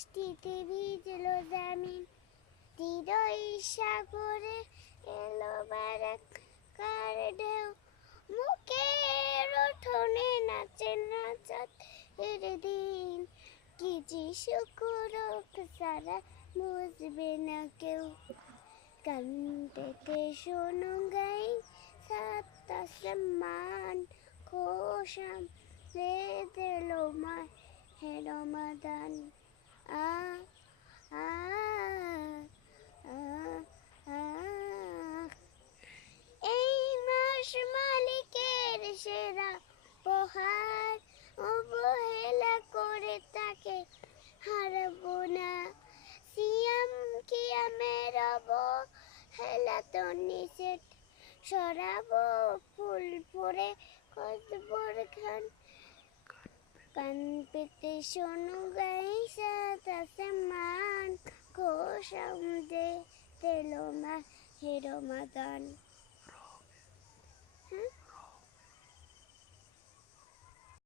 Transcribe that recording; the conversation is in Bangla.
বৃষ্টিতে ভিজলো জামিন, হৃদয় সাগরে এলো বারাকার ঢেউ, মুখের উঠোনে নাচে নাচাতের দিন, কি যে শুকুর সারা বুঝবে না কেউ। কান পেতে শোনো গাই সাত আসমান, খোশাম রে দিলো মাহে রমাদান। আ আ আ আ এই মাস মালিকের সেরা উপহার, অবহেলা করে তাকে হারাবো না। সিয়াম কিয়ামের অবহেলা তো নিষেধ, সরাবো ফুল পরে কসবর খান। কান পেতে শোনো গাই সাত আসমান, খোশামদে দিলো মাহে রমাদান।